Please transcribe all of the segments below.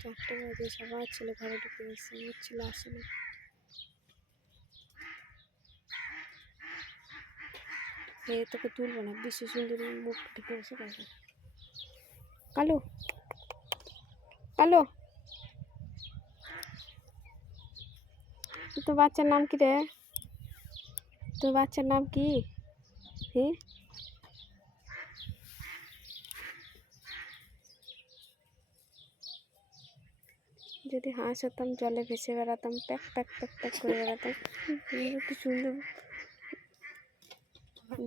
4টে বাজে, সবার ছেলে ঘরে ঢুকে গেছে, আমার ছেলে আসে না। তোকে তুলবো না, বিশ্ব সুন্দরী মুখ ঢেকে বসে থাকবে। কালো কালো, তোর বাচ্চার নাম কি রে? তোর বাচ্চার নাম কি? হ্যাঁ, যদি হাঁস হতাম জলে ভেসে বেড়াতাম, প্যাক প্যাক প্যাক প্যাক করে বেড়াতাম। কি সুন্দর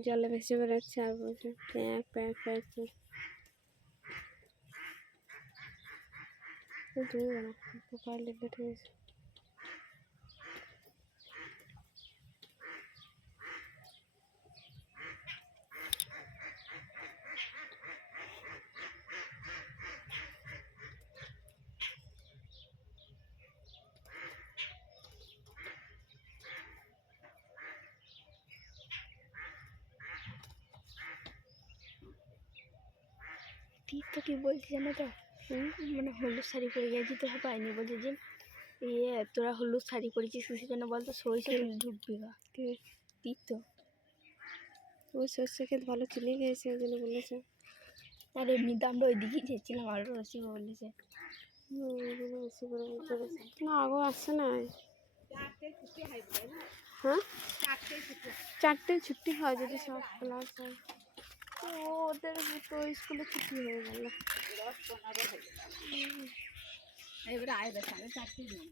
জলে ভেসে বেড়াচ্ছে আর বলছে প্যাক প্যাক প্যাক। পারলে বেটে গেছে। তো কি বলছি জানো তো, মানে হলুদ শাড়ি পরে গেছি তো পাইনি, বলছে যে তোরা হলুদ শাড়ি পরেছিস সুশি কেন বলতো, সরিষা ঢুকবি গা। তো ও সর্ষে খেতে ভালো চিনে গিয়েছে, ওই জন্য বলেছে। আর এমনিতে আমরা ওই দিকেই যেছিলাম, আরও রসি বলেছে না আগো আসছে না। হ্যাঁ, 4টে ছুটি হয় যদি সব ক্লাস হয়। তো ওদের তো স্কুলে ছুটি হয়ে গেল। এবারে আয়বে 4:30 দিন।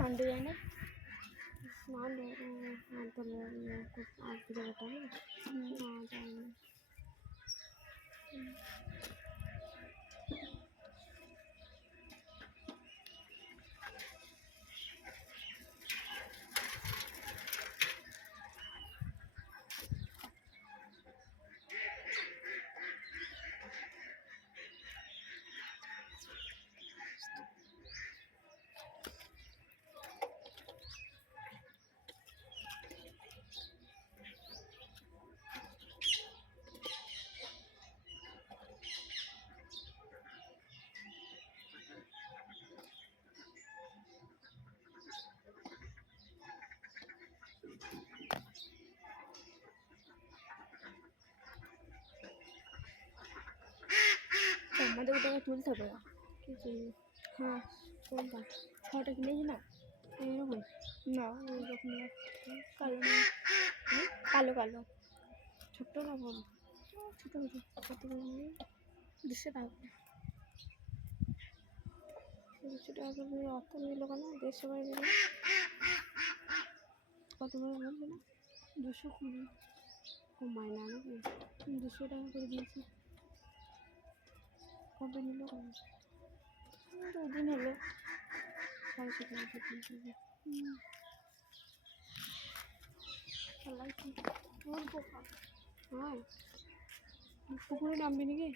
মানতে যায় না, আমাদের ওটাকে তুলতে হবে। হ্যাঁ, কোনটা 6টা কিনেছি না এরকম, না ওইরকম কালো না, কালো কালো, ছোট্ট না বড়? ছোটো ছোটো, কত করে 200 টাকা করে। 200 টাকা করে অত নিল কেন? 150 করে দিল। কত করে বলছিল? 220। কমায় না নাকি? 200 টাকা করে দিয়েছি। কবে নিল? ওই দিন হলো। 350 টাকা। খেলাই কি তোর পোকা। হ্যাঁ, পুকুরে নামবি নাকি?